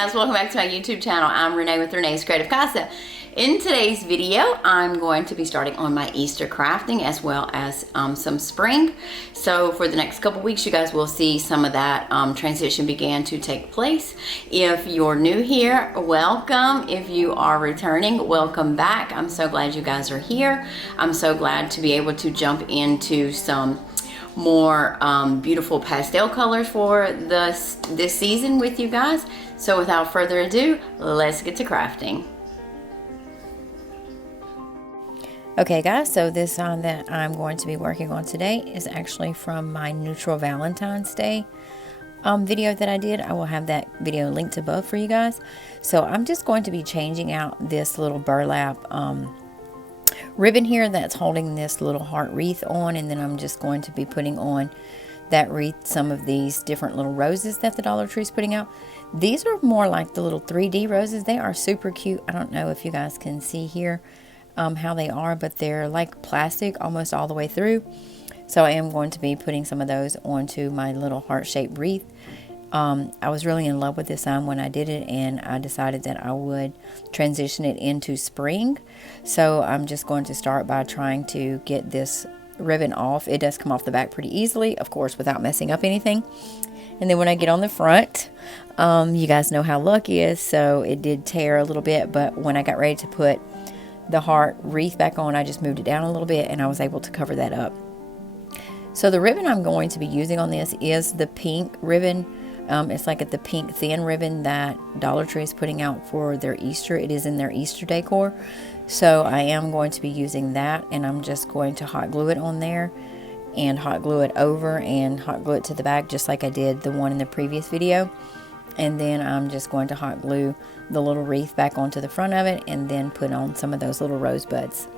guys, welcome back to my YouTube channel. I'm Renee with Renee's Creative Casa. In today's video, I'm going to be starting on my Easter crafting as well as some spring. So for the next couple weeks, you guys will see some of that transition begin to take place. If you're new here, welcome. If you are returning, welcome back. I'm so glad you guys are here. I'm so glad to be able to jump into some more beautiful pastel colors for this season with you guys. So without further ado, let's get to crafting. Okay guys, so this song that I'm going to be working on today is actually from my neutral Valentine's Day video that I did. I will have that video linked above for you guys. So I'm just going to be changing out this little burlap ribbon here that's holding this little heart wreath on, and then I'm just going to be putting on that wreath some of these different little roses that the Dollar Tree is putting out. These are more like the little 3D roses. They are super cute. I don't know if you guys can see here how they are, but they're like plastic almost all the way through. So I am going to be putting some of those onto my little heart-shaped wreath. I was really in love with this sign when I did it, and I decided that I would transition it into spring. So I'm just going to start by trying to get this ribbon off. It does come off the back pretty easily, of course, without messing up anything. And then when I get on the front, you guys know how luck is, so it did tear a little bit, but when I got ready to put the heart wreath back on, I just moved it down a little bit and I was able to cover that up. So the ribbon I'm going to be using on this is the pink ribbon. It's like the pink thin ribbon that Dollar Tree is putting out for their Easter. It is in their Easter decor. So I am going to be using that, and I'm just going to hot glue it on there and hot glue it over and hot glue it to the back just like I did the one in the previous video. And then I'm just going to hot glue the little wreath back onto the front of it and then put on some of those little rosebuds.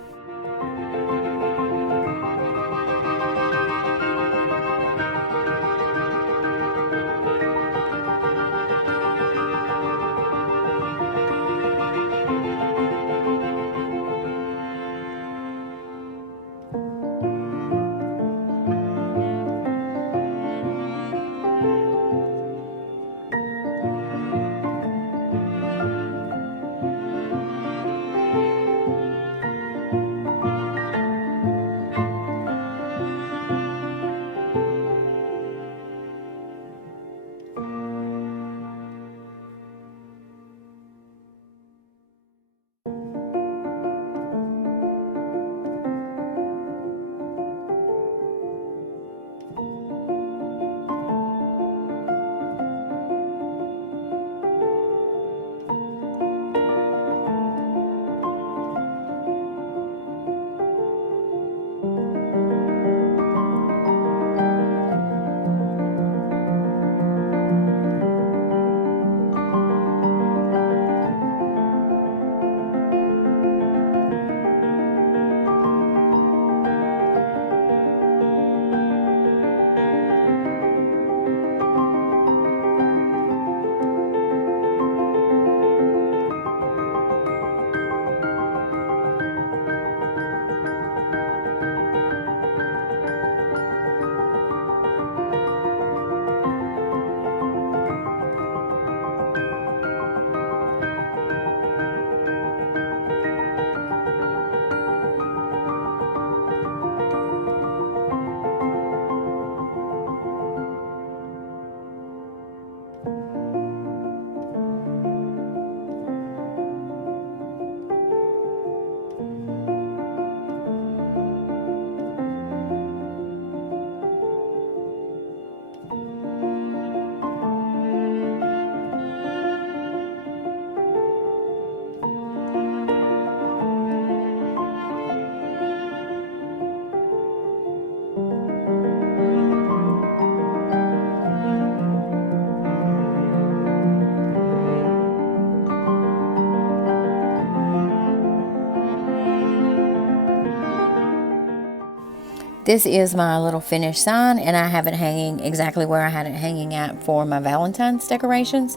This is my little finished sign, and I have it hanging exactly where I had it hanging at for my Valentine's decorations.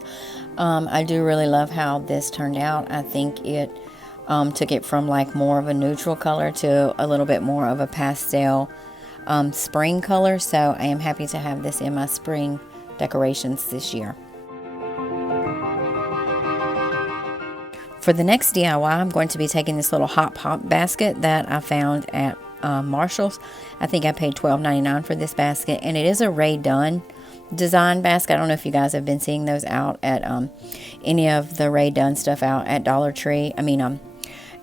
I do really love how this turned out. I think it took it from like more of a neutral color to a little bit more of a pastel spring color. So I am happy to have this in my spring decorations this year. For the next DIY, I'm going to be taking this little hot pop basket that I found at Marshall's. I think I paid $12.99 for this basket, and it is a Ray Dunn design basket. I don't know if you guys have been seeing those out at any of the Ray Dunn stuff out at Dollar Tree.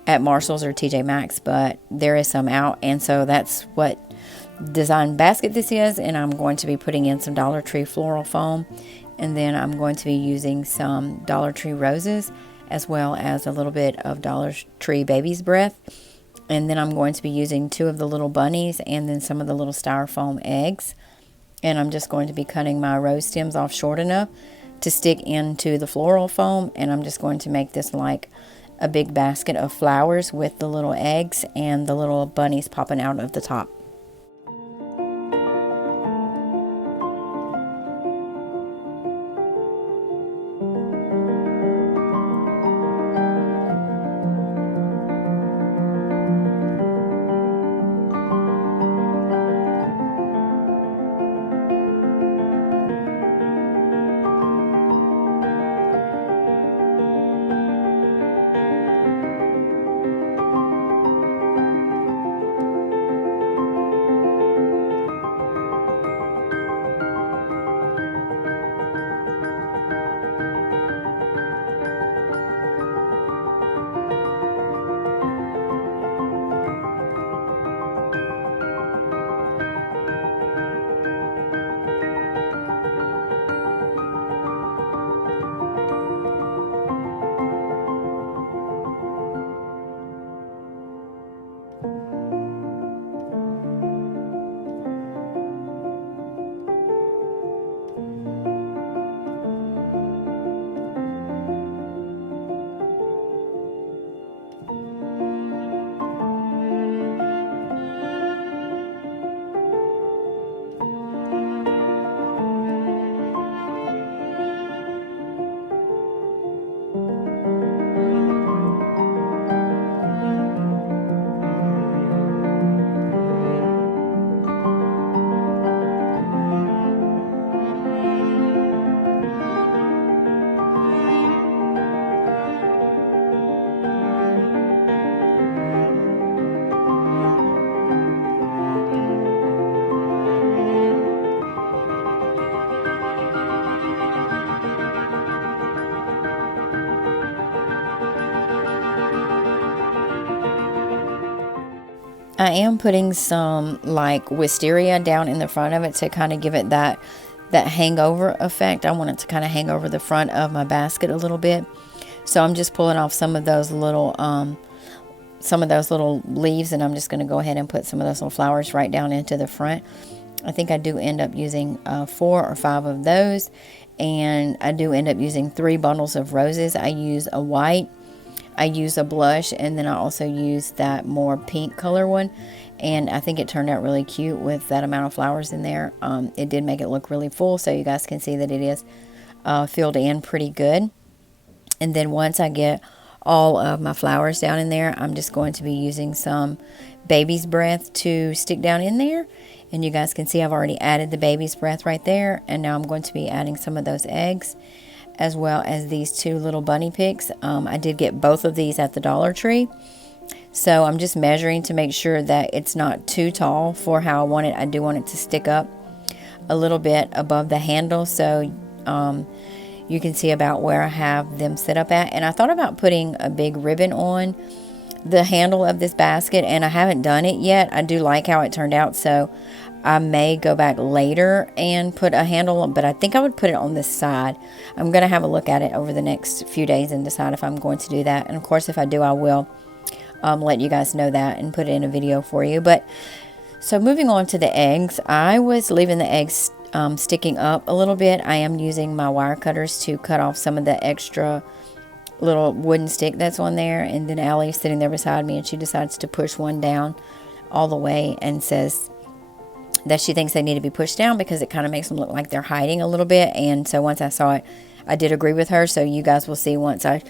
At Marshall's or TJ Maxx, but there is some out, and so that's what design basket this is. And I'm going to be putting in some Dollar Tree floral foam, and then I'm going to be using some Dollar Tree roses, as well as a little bit of Dollar Tree baby's breath. And then I'm going to be using 2 of the little bunnies and then some of the little styrofoam eggs. And I'm just going to be cutting my rose stems off short enough to stick into the floral foam. And I'm just going to make this like a big basket of flowers with the little eggs and the little bunnies popping out of the top. I am putting some like wisteria down in the front of it to kind of give it that hangover effect. I want it to kind of hang over the front of my basket a little bit. So I'm just pulling off some of those little leaves, and I'm just going to go ahead and put some of those little flowers right down into the front. I think I do end up using 4 or 5 of those, and I do end up using 3 bundles of roses. I use a white, I use a blush, and then I also use that more pink color one, and I think it turned out really cute with that amount of flowers in there. It did make it look really full, so you guys can see that it is filled in pretty good. And then once I get all of my flowers down in there, I'm just going to be using some baby's breath to stick down in there. And you guys can see I've already added the baby's breath right there, and now I'm going to be adding some of those eggs, as well as these 2 little bunny pics. I did get both of these at the Dollar Tree. So I'm just measuring to make sure that it's not too tall for how I want it. I do want it to stick up a little bit above the handle, so you can see about where I have them set up at. And I thought about putting a big ribbon on the handle of this basket, and I haven't done it yet. I do like how it turned out, so I may go back later and put a handle on, but I think I would put it on this side. I'm going to have a look at it over the next few days and decide if I'm going to do that. And of course, if I do, I will let you guys know that and put it in a video for you. But so moving on to the eggs, I was leaving the eggs sticking up a little bit. I am using my wire cutters to cut off some of the extra little wooden stick that's on there. And then Allie's sitting there beside me, and she decides to push one down all the way and says that she thinks they need to be pushed down because it kind of makes them look like they're hiding a little bit. And so once I saw it, I did agree with her. So you guys will see once I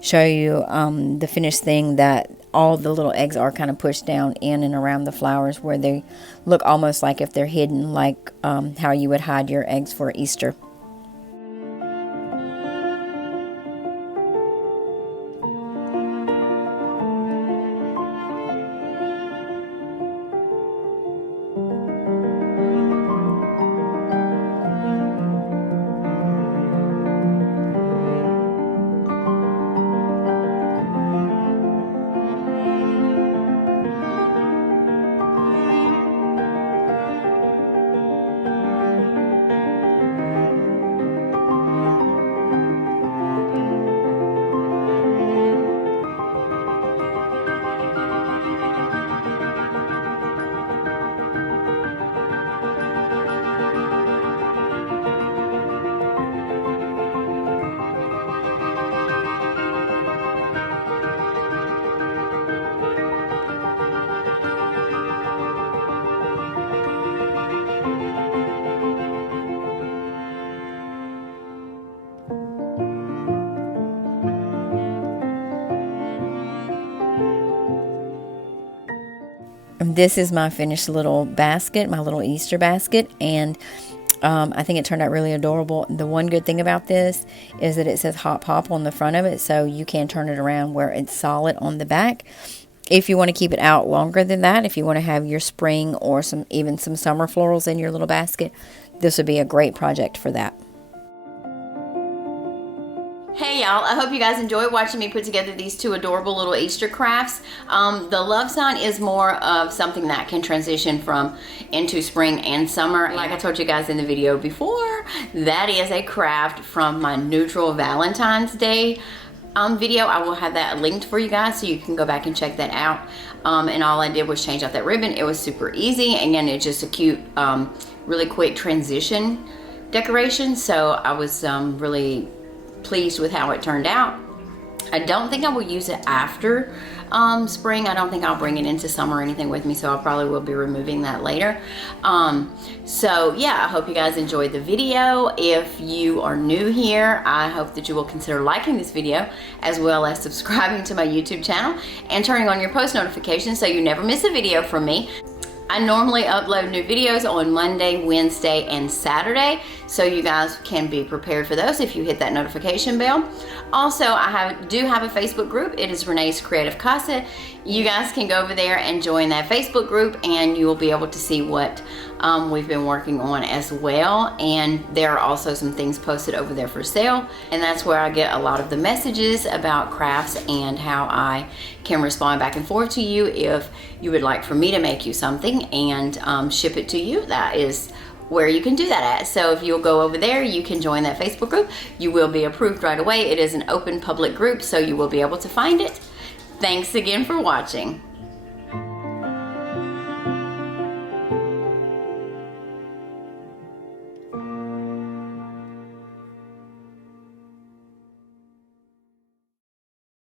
show you the finished thing that all the little eggs are kind of pushed down in and around the flowers, where they look almost like if they're hidden, like how you would hide your eggs for Easter. This is my finished little basket, my little Easter basket, and I think it turned out really adorable. The one good thing about this is that it says Hop Hop on the front of it, so you can turn it around where it's solid on the back. If you want to keep it out longer than that, if you want to have your spring or even some summer florals in your little basket, this would be a great project for that. Hey y'all, I hope you guys enjoyed watching me put together these two adorable little Easter crafts. The love sign is more of something that can transition from into spring and summer. Like I told you guys in the video before, that is a craft from my neutral Valentine's Day video. I will have that linked for you guys so you can go back and check that out. And all I did was change out that ribbon. It was super easy. Again, it's just a cute, really quick transition decoration. So I was really pleased with how it turned out. I don't think I will use it after spring. I don't think I'll bring it into summer or anything with me, so I probably will be removing that later. So yeah, I hope you guys enjoyed the video. If you are new here, I hope that you will consider liking this video as well as subscribing to my YouTube channel and turning on your post notifications so you never miss a video from me. I normally upload new videos on Monday, Wednesday, and Saturday, so you guys can be prepared for those if you hit that notification bell. Also, I do have a Facebook group. It is Renee's Creative Casa. You guys can go over there and join that Facebook group, and you will be able to see what we've been working on as well. And there are also some things posted over there for sale, and that's where I get a lot of the messages about crafts and how I can respond back and forth to you if you would like for me to make you something and ship it to you. That is where you can do that at. So if you'll go over there, you can join that Facebook group. You will be approved right away. It is an open public group, so you will be able to find it. Thanks again for watching.